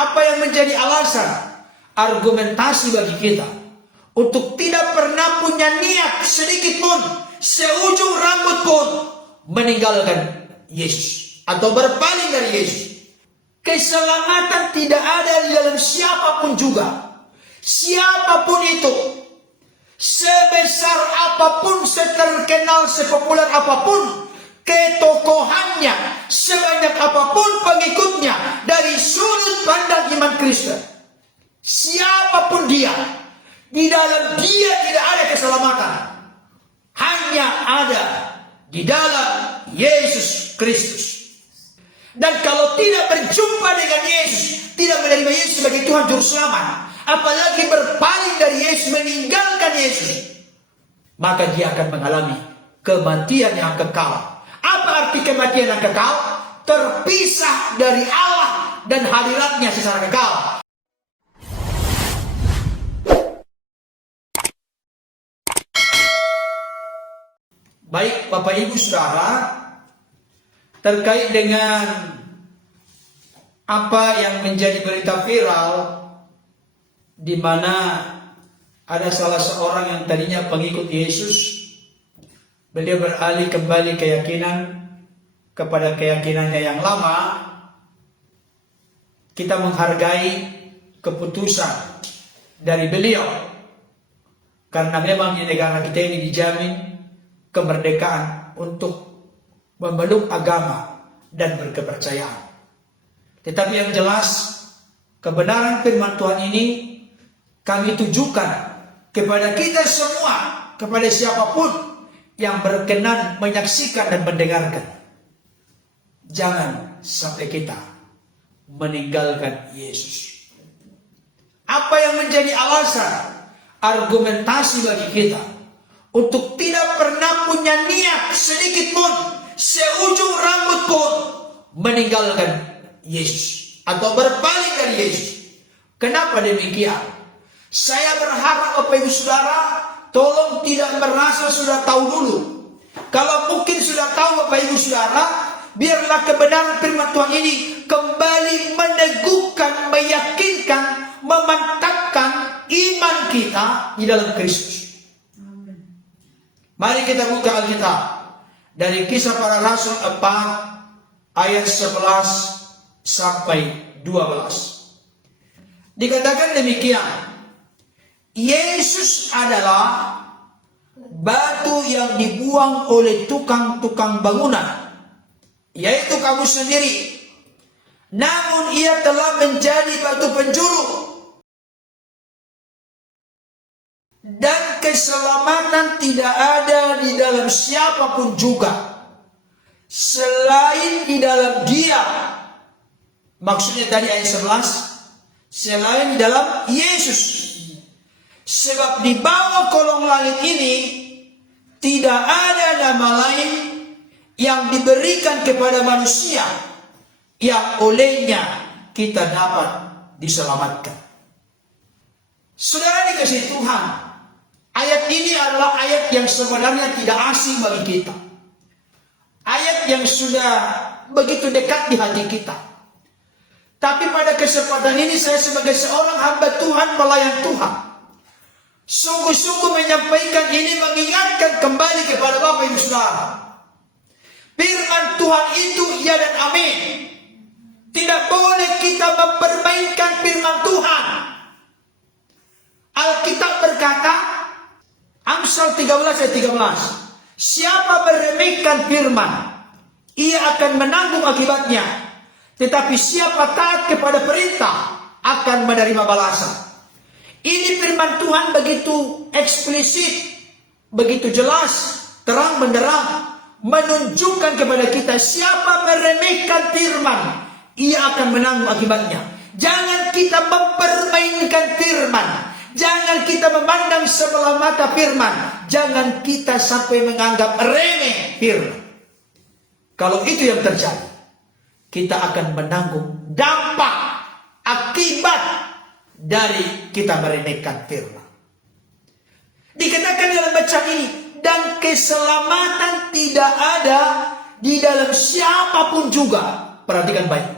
Apa yang menjadi alasan, argumentasi bagi kita untuk tidak pernah punya niat sedikit pun, seujung rambut pun meninggalkan Yesus atau berpaling dari Yesus? Keselamatan tidak ada di dalam siapapun juga. Siapapun itu, sebesar apapun, seterkenal, sepopuler apapun ketokohannya, sebanyak apapun pengikutnya, dari sudut pandang iman Kristen, siapapun dia, di dalam dia tidak ada keselamatan. Hanya ada di dalam Yesus Kristus. Dan kalau tidak berjumpa dengan Yesus, tidak menerima Yesus sebagai Tuhan Juru Selamat, apalagi berpaling dari Yesus, meninggalkan Yesus, maka dia akan mengalami kematian yang kekal. Apa arti kematian yang kekal? Terpisah dari Allah dan hadiratnya secara kekal. Baik Bapak Ibu Saudara, terkait dengan apa yang menjadi berita viral, di mana ada salah seorang yang tadinya pengikut Yesus, beliau beralih kembali keyakinan kepada keyakinannya yang lama. Kita menghargai keputusan dari beliau, karena memang di negara kita ini dijamin kemerdekaan untuk memeluk agama dan berkepercayaan. Tetapi yang jelas, kebenaran firman Tuhan ini kami tujukan kepada kita semua, kepada siapapun yang berkenan menyaksikan dan mendengarkan. Jangan sampai kita meninggalkan Yesus. Apa yang menjadi alasan, argumentasi bagi kita untuk tidak pernah punya niat sedikit pun, seujung rambut pun meninggalkan Yesus atau berpaling dari Yesus? Kenapa demikian? Saya berharap Bapak Ibu Saudara tolong tidak merasa sudah tahu dulu. Kalau mungkin sudah tahu Bapak Ibu Saudara, biarlah kebenaran firman Tuhan ini kembali meneguhkan, meyakinkan, memantapkan iman kita di dalam Kristus. Mari kita buka Alkitab dari Kisah Para Rasul 4 ayat 11 sampai 12. Dikatakan demikian, Yesus adalah batu yang dibuang oleh tukang-tukang bangunan, yaitu kamu sendiri. Namun ia telah menjadi batu penjuru, dan keselamatan tidak ada di dalam siapapun juga selain di dalam Dia. Maksudnya tadi ayat 11, selain di dalam Yesus. Sebab di bawah kolong langit ini tidak ada nama lain yang diberikan kepada manusia yang olehnya kita dapat diselamatkan. Saudara dikasihi Tuhan, ayat ini adalah ayat yang sebenarnya tidak asing bagi kita. Ayat yang sudah begitu dekat di hati kita. Tapi pada kesempatan ini saya sebagai seorang hamba Tuhan, pelayan Tuhan, sungguh-sungguh menyampaikan ini, mengingatkan kembali kepada Bapak Ibu Saudara. Firman Tuhan itu ya dan amin. Tidak boleh kita mempermainkan firman Tuhan. Alkitab berkata, Amsal 13 ayat 13, siapa meremehkan firman, ia akan menanggung akibatnya. Tetapi siapa taat kepada perintah akan menerima balasan. Ini firman Tuhan begitu eksplisit, begitu jelas, terang benderang, menunjukkan kepada kita siapa meremehkan firman, ia akan menanggung akibatnya. Jangan kita mempermainkan firman. Jangan kita memandang sebelah mata firman. Jangan kita sampai menganggap remeh firman. Kalau itu yang terjadi, kita akan menanggung dampak akibat dari kita meremehkan firman. Dikatakan dalam bacaan ini, dan keselamatan tidak ada di dalam siapapun juga. Perhatikan baik.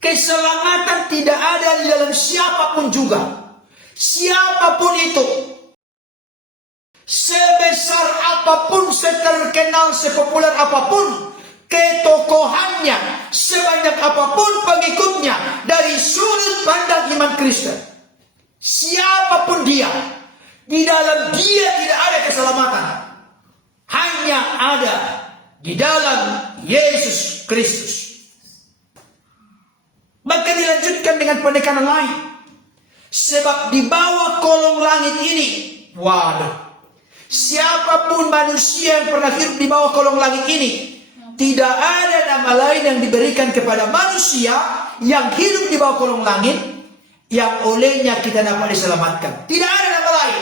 Keselamatan tidak tidak ada di dalam siapapun juga. Siapapun itu, sebesar apapun, seterkenal, sepopuler apapun, ketokohannya, sebanyak apapun pengikutnya, dari sudut pandang iman Kristen, siapapun dia, di dalam dia tidak ada keselamatan. Hanya ada di dalam Yesus Kristus. Maka dilanjutkan dengan penekanan lain. Sebab di bawah kolong langit ini, waduh, siapapun manusia yang pernah hidup di bawah kolong langit ini, tidak ada nama lain yang diberikan kepada manusia yang hidup di bawah kolong langit yang olehnya kita dapat diselamatkan. Tidak ada nama lain.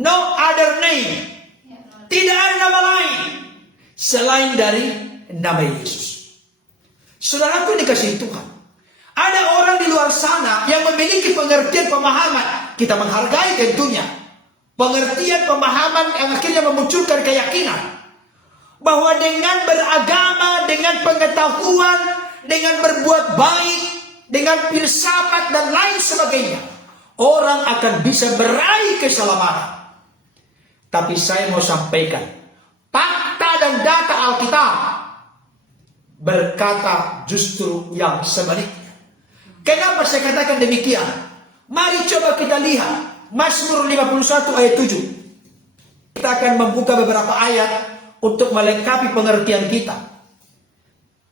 No other name. Tidak ada nama lain selain dari nama Yesus. Saudaraku dikasihi Tuhan, ada orang di luar sana yang memiliki pengertian pemahaman. Kita menghargai tentunya pengertian pemahaman yang akhirnya memunculkan keyakinan bahwa dengan beragama, dengan pengetahuan, dengan berbuat baik, dengan filsafat dan lain sebagainya, orang akan bisa meraih keselamatan. Tapi saya mau sampaikan, fakta dan data Alkitab berkata justru yang sebaliknya. Kenapa saya katakan demikian? Mari coba kita lihat Mazmur 51 ayat 7. Kita akan membuka beberapa ayat untuk melengkapi pengertian kita.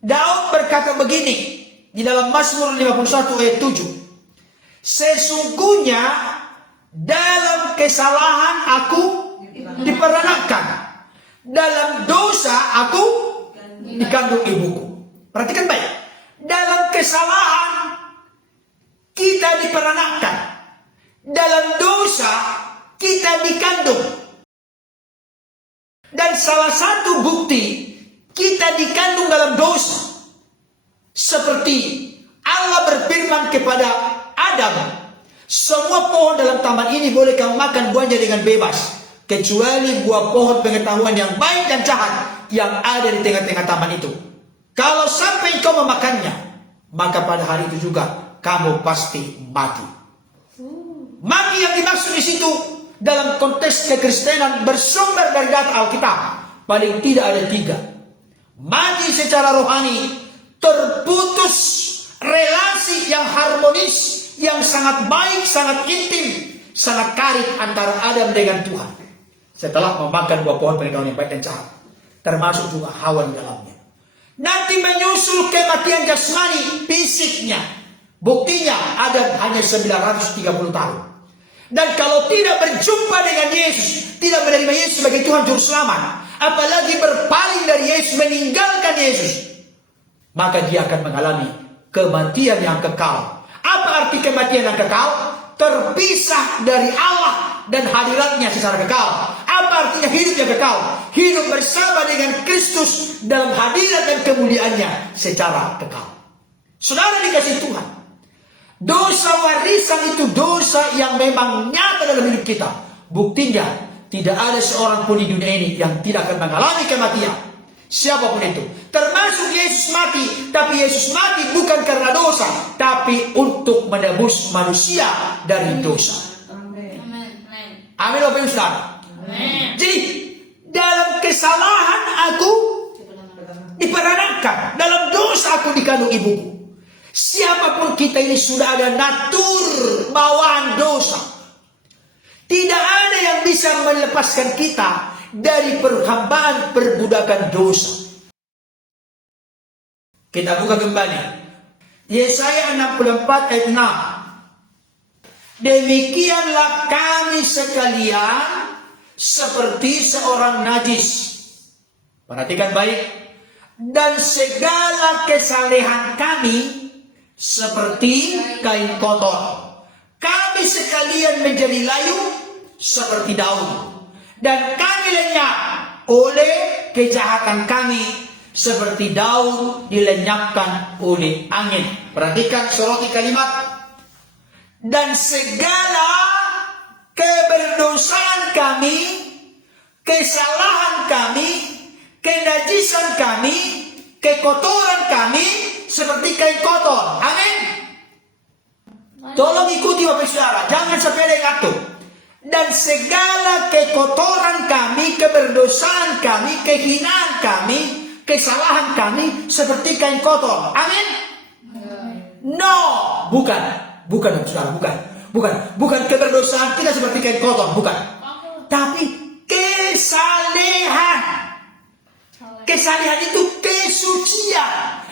Daud berkata begini di dalam Mazmur 51 ayat 7. Sesungguhnya dalam kesalahan aku diperanakan, dalam dosa aku dikandung ibuku. Perhatikan baik. Dalam kesalahan kita diperanakan, dalam dosa kita dikandung. Dan salah satu bukti kita dikandung dalam dosa, seperti Allah berfirman kepada Adam, semua pohon dalam taman ini boleh kamu makan buahnya dengan bebas, kecuali buah pohon pengetahuan yang baik dan jahat yang ada di tengah-tengah taman itu. Kalau sampai kau memakannya, maka pada hari itu juga kamu pasti mati. Mati yang dimaksud di situ dalam konteks kekristenan bersumber dari data Alkitab paling tidak ada 3. Mati secara rohani, terputus relasi yang harmonis, yang sangat baik, sangat intim, sangat karib antara Adam dengan Tuhan setelah memakan buah pohon pengetahuan yang baik dan jahat, termasuk juga Hawa di dalamnya. Nanti menyusul kematian jasmani fisiknya. Buktinya Adam hanya 930 tahun. Dan kalau tidak berjumpa dengan Yesus, tidak menerima Yesus sebagai Tuhan Juru Selamat, apalagi berpaling dari Yesus, meninggalkan Yesus, maka dia akan mengalami kematian yang kekal. Apa arti kematian yang kekal? Terpisah dari Allah dan hadiratnya secara kekal. Apa artinya hidup yang kekal? Hidup bersama dengan Kristus dalam hadirat dan kemuliaannya secara kekal. Saudara dikasihi Tuhan, dosa warisan itu dosa yang memang nyata dalam hidup kita. Buktinya tidak ada seorang pun di dunia ini yang tidak akan mengalami kematian. Siapapun itu, termasuk Yesus mati. Tapi Yesus mati bukan karena dosa, tapi untuk menebus manusia dari dosa. Amin. Bapak Ibu Saudara. Jadi dalam kesalahan aku diperanakan, dalam dosa aku dikandung ibuku. Siapapun kita ini sudah ada natur bawaan dosa. Tidak ada yang bisa melepaskan kita dari perhambaan perbudakan dosa. Kita buka kembali Yesaya 64 ayat 6. Demikianlah kami sekalian seperti seorang najis. Perhatikan baik. Dan segala kesalehan kami seperti kain kotor. Kami sekalian menjadi layu seperti daun. Dan kami lenyap oleh kejahatan kami seperti daun dilenyapkan oleh angin. Perhatikan, soroti kalimat. Dan segala keberdosaan kami, kesalahan kami, kenajisan kami, kekotoran kami seperti kain kotor. Amin. saudara, jangan sepele ngatur. Dan segala kekotoran kami, keberdosaan kami, kehinaan kami, kesalahan kami seperti kain kotor. Amin? No, bukan saudara, bukan keberdosaan kita seperti kain kotor, bukan. Tapi kesalehan itu kesucian.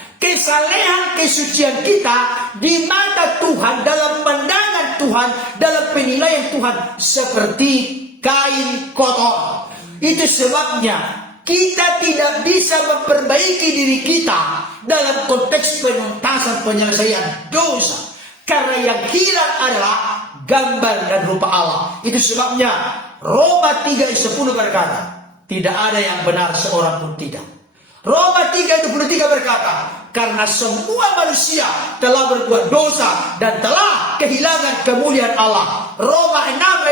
Kesucian kita di mata Tuhan, dalam pandangan Tuhan, dalam penilaian Tuhan seperti kain kotor. Itu sebabnya kita tidak bisa memperbaiki diri kita dalam konteks penuntasan penyelesaian dosa. Karena yang hilang adalah gambar dan rupa Allah. Itu sebabnya Roma 3:10 berkata, tidak ada yang benar seorang pun tidak. Roma 3:23 berkata, karena semua manusia telah berbuat dosa dan telah kehilangan kemuliaan Allah. Roma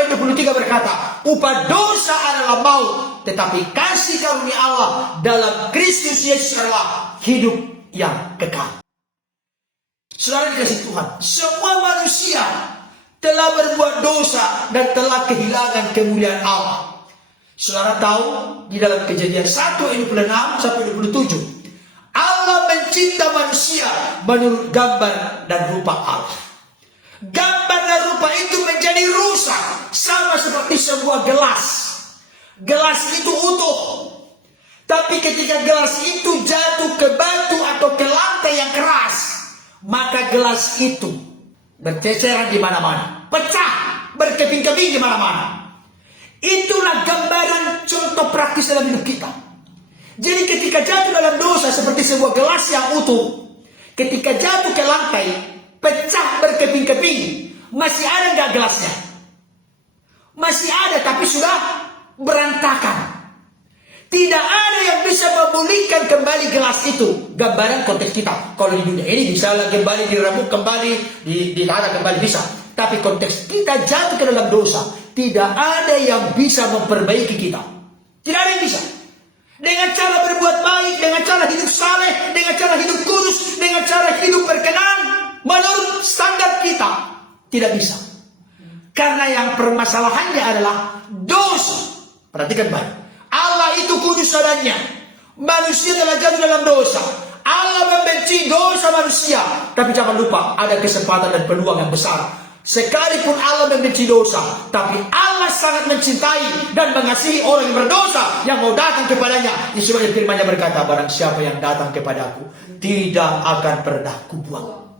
6:23 berkata, upah dosa adalah maut, tetapi kasih karunia Allah dalam Kristus Yesus adalah hidup yang kekal. Saudara dikasih Tuhan, semua manusia telah berbuat dosa dan telah kehilangan kemuliaan Allah. Saudara tahu di dalam Kejadian 1:26 sampai 27, Allah mencipta manusia menurut gambar dan rupa Allah. Gambar dan rupa itu menjadi rusak, sama seperti sebuah gelas. Gelas itu utuh, tapi ketika gelas itu jatuh ke batu atau ke lantai yang keras, maka gelas itu berceceran di mana-mana, pecah, berkeping-keping di mana-mana. Itulah gambaran contoh praktis dalam hidup kita. Jadi ketika jatuh dalam dosa seperti sebuah gelas yang utuh, ketika jatuh ke lantai, pecah berkeping-keping, masih ada nggak gelasnya? Masih ada, tapi sudah berantakan. Tidak ada yang bisa memulihkan kembali gelas itu. Gambaran konteks kita. Kalau di dunia ini bisa kembali diremuk kembali, ditata kembali bisa. Tapi konteks kita jatuh ke dalam dosa, tidak ada yang bisa memperbaiki kita. Tidak ada yang bisa. Dengan cara berbuat baik, dengan cara hidup saleh, dengan cara hidup kudus, dengan cara hidup berkenan menurut standar kita, tidak bisa. Karena yang permasalahannya adalah dosa. Perhatikan baik. Allah itu kudus adanya. Manusia telah jatuh dalam dosa. Allah membenci dosa manusia. Tapi jangan lupa, ada kesempatan dan peluang yang besar. Sekalipun Allah membenci dosa, tapi Allah sangat mencintai dan mengasihi orang yang berdosa yang mau datang kepadanya. Disebabkan firman-Nya berkata, barang siapa yang datang kepadaku, tidak akan pernah kubuang.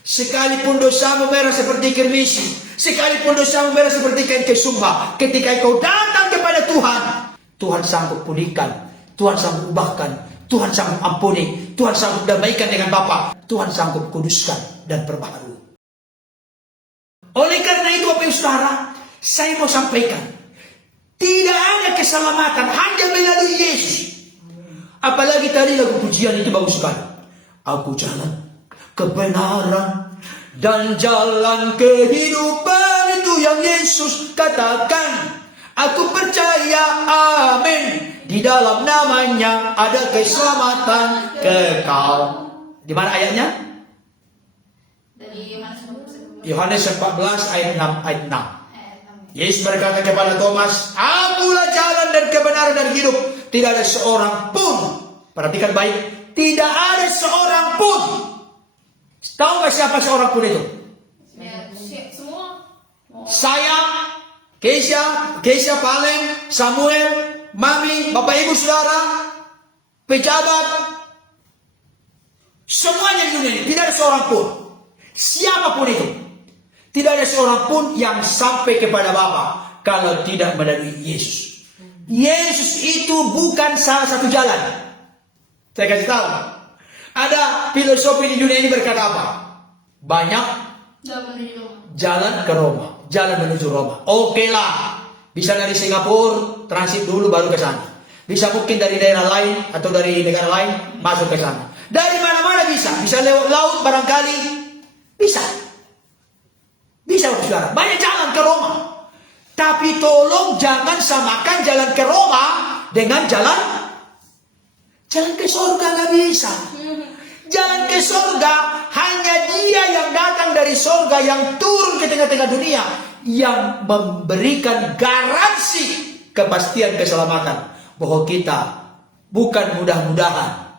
Sekalipun dosamu merah seperti kirmisi, sekalipun dosamu merah seperti kain kesumba, ketika kau datang kepada Tuhan, Tuhan sanggup pulihkan, Tuhan sanggup ubahkan, Tuhan sanggup ampuni, Tuhan sanggup damaikan dengan Bapa, Tuhan sanggup kuduskan dan perbaharui. Oleh karena itu, Bapak Ibu Saudara, saya mau sampaikan, tidak ada keselamatan hanya melalui Yesus. Apalagi tadi lagu pujian itu bagus sekali. Aku jalan kebenaran dan jalan kehidupan, itu yang Yesus katakan. Aku percaya, amin, di dalam namanya ada keselamatan kekal. Di mana ayatnya? Dari Yohanes 14 ayat 6. Yesus berkata kepada Thomas, akulah jalan dan kebenaran dan hidup. Tidak ada seorang pun, perhatikan baik, tidak ada seorang pun. Tahu gak siapa seorang pun itu? Semua. Saya, Keisha Palen, Samuel, Mami, Bapak Ibu Saudara, pejabat, semuanya di dunia ini. Tidak ada seorang pun. Siapapun itu. Tidak ada seorang pun yang sampai kepada Bapa kalau tidak melalui Yesus. Yesus itu bukan salah satu jalan. Saya kasih tahu. Ada filosofi di dunia ini berkata apa? Banyak jalan ke Roma, jalan menuju Roma. Oke lah, bisa dari Singapura transit dulu baru ke sana. Bisa mungkin dari daerah lain atau dari negara lain masuk ke sana. Dari mana-mana bisa lewat laut barangkali, bisa, saudara. Banyak jalan ke Roma. Tapi tolong jangan samakan jalan ke Roma dengan jalan ke surga, nggak bisa. Jalan ke surga hanya Dia yang datang dari dari surga yang turun ke tengah-tengah dunia, yang memberikan garansi kepastian keselamatan, bahwa kita bukan mudah-mudahan,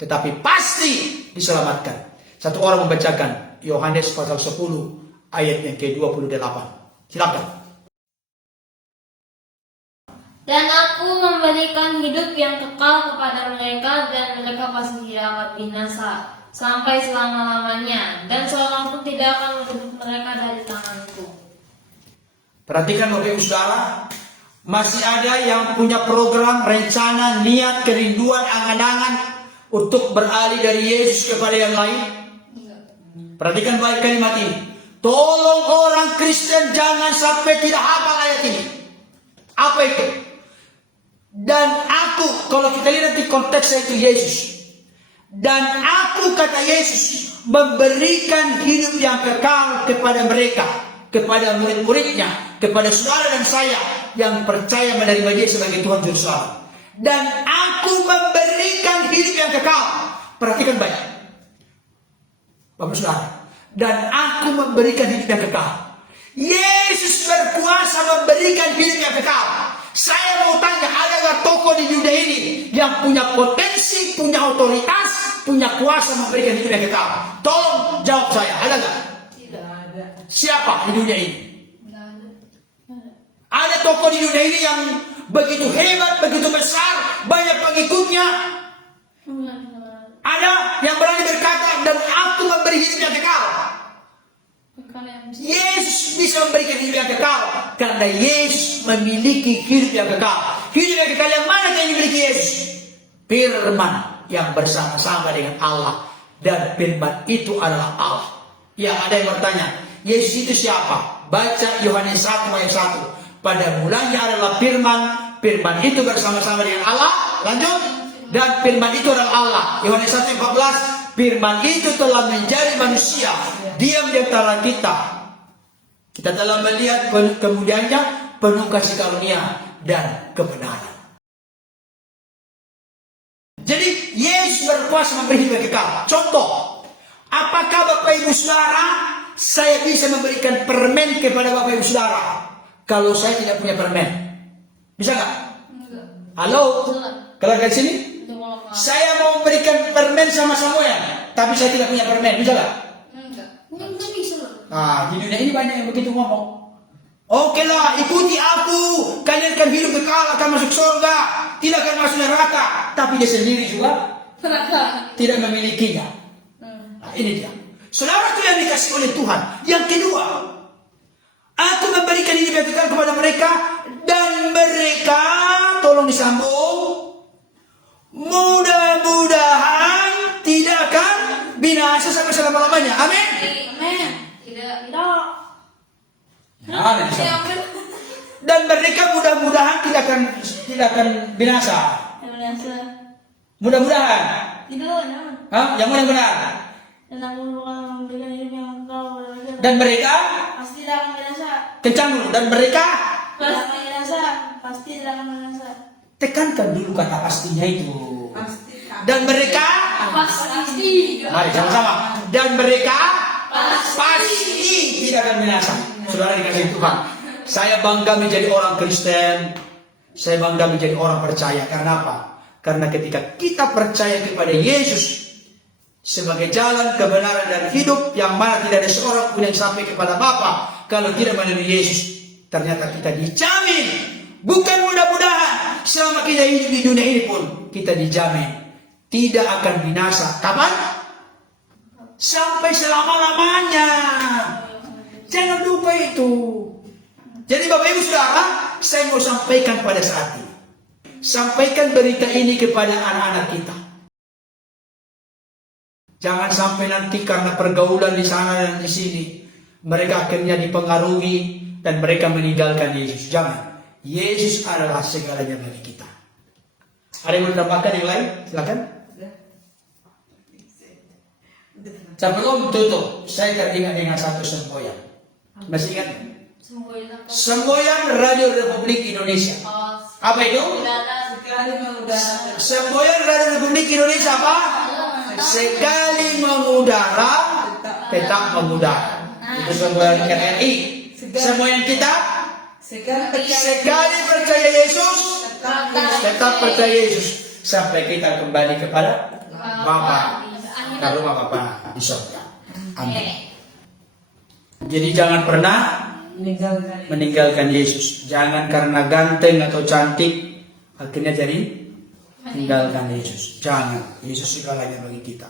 tetapi pasti diselamatkan. Satu orang membacakan Yohanes pasal 10 ayat yang ke-28. Silakan. Dan aku memberikan hidup yang kekal kepada mereka, dan mereka pasti tidak akan binasa sampai selama-lamanya, dan seorang pun tidak akan merebut mereka dari tanganku. Perhatikan Bapak Ibu Saudara, masih ada yang punya program, rencana, niat, kerinduan, angan-angan untuk beralih dari Yesus kepada yang lain. Perhatikan baik kalimat ini. Tolong orang Kristen jangan sampai tidak hafal ayat ini. Apa itu? Dan aku, kalau kita lihat di konteksnya itu Yesus. Dan aku, kata Yesus, memberikan hidup yang kekal kepada mereka, kepada murid-muridnya, kepada saudara dan saya yang percaya menerima Dia sebagai Tuhan Juru Selamat. Dan aku memberikan hidup yang kekal. Perhatikan baik, Bapak Saudara. Dan aku memberikan hidup yang kekal. Yesus berkuasa memberikan hidup yang kekal. Saya mau tanya, adakah tokoh di dunia ini yang punya potensi, punya otoritas, punya kuasa memberikan hidup yang kekal? Tolong jawab saya, ada nggak? Tidak ada. Siapa di dunia ini? Tidak ada. Ada tokoh di dunia ini yang begitu hebat, begitu besar, banyak pengikutnya? Ada yang berani berkata, dan aku memberi hidup yang kekal. Yesus bisa memberikan hidup yang kekal karena Yesus memiliki hidup yang kekal. Hidup yang kekal yang mana yang dimiliki Yesus? Firman yang bersama-sama dengan Allah, dan firman itu adalah Allah. Ya, ada yang bertanya, Yesus itu siapa? Baca Yohanes 1 ayat 1. Pada mulanya adalah firman, firman itu bersama-sama dengan Allah. Lanjut. Dan firman itu adalah Allah. Yohanes 1:14, firman itu telah menjadi manusia, diam di antara kita. Kita telah melihat kemudiannya, penuh kasih karunia dan kebenaran. Jadi Yesus berkuasa memberi hidup kekal. Contoh, apakah Bapak Ibu Saudara, saya bisa memberikan permen kepada Bapak Ibu Saudara kalau saya tidak punya permen? Bisa nggak? Halo? Kalau dari sini? Saya mau memberikan permen sama Samuel, tapi saya tidak punya permen, bisa nggak? Enggak bisa. Nah, di dunia ini banyak yang begitu ngomong. Oke lah, ikuti aku, kalian akan hidup kekal, akan masuk surga, tidak akan masuk neraka. Tapi dia sendiri juga tidak memilikinya. Nah, ini dia. Saudara itu yang dikasih oleh Tuhan. Yang kedua, aku memberikan hidup yang kekal kepada mereka, dan mereka, tolong disambung, mudah-mudahan tidak akan binasa sampai selama-lamanya. Amin. Amin. Tidak. Nah, dan mereka mudah-mudahan tidak akan binasa. Mudah-mudahan. Tidak. Hah? Yang mana benar? Dan aku memberikan hidup yang kekal kepada mereka. Dan mereka Pasti tidak akan binasa. kencang dulu. Dan mereka Pasti tidak akan binasa. tekankan dulu kata pastinya itu. Dan mereka Pasti. mari sama-sama. Dan mereka pasti tidak akan binasa. Saudara dikasih Tuhan, saya bangga menjadi orang Kristen. Saya bangga menjadi orang percaya. Karena apa? Karena ketika kita percaya kepada Yesus sebagai jalan kebenaran dan hidup, yang mana tidak ada seorang pun yang sampai kepada Bapa kalau tidak melalui Yesus, ternyata kita dijamin. Bukan mudah-mudahan, selama kita hidup di dunia ini pun kita dijamin tidak akan binasa. Kapan? Sampai selama-lamanya. Jangan lupa itu. Jadi Bapak Ibu Saudara, saya mau sampaikan pada saat ini, sampaikan berita ini kepada anak-anak kita. Jangan sampai nanti karena pergaulan di sana dan di sini, mereka akhirnya dipengaruhi dan mereka meninggalkan Yesus. Jangan. Yesus adalah segalanya bagi kita. Ada yang mau tambahkan yang lain? Silakan. Sebelum tutup, saya teringat dengan satu semboyan. Masih ingat? Semboyan Radio Republik Indonesia. Apa itu? Semboyan Radio Republik Indonesia apa? Sekali mengudara tetap memudahkan. Itu semua yang RI. Semua yang kita sekali percaya Yesus, tetap percaya Yesus sampai kita kembali kepada Bapa, ke rumah Bapa di surga. Amin. Jadi jangan pernah meninggalkan Yesus. Jangan karena ganteng atau cantik akhirnya jadi tinggalkan Yesus. Jangan. Yesus segalanya bagi kita.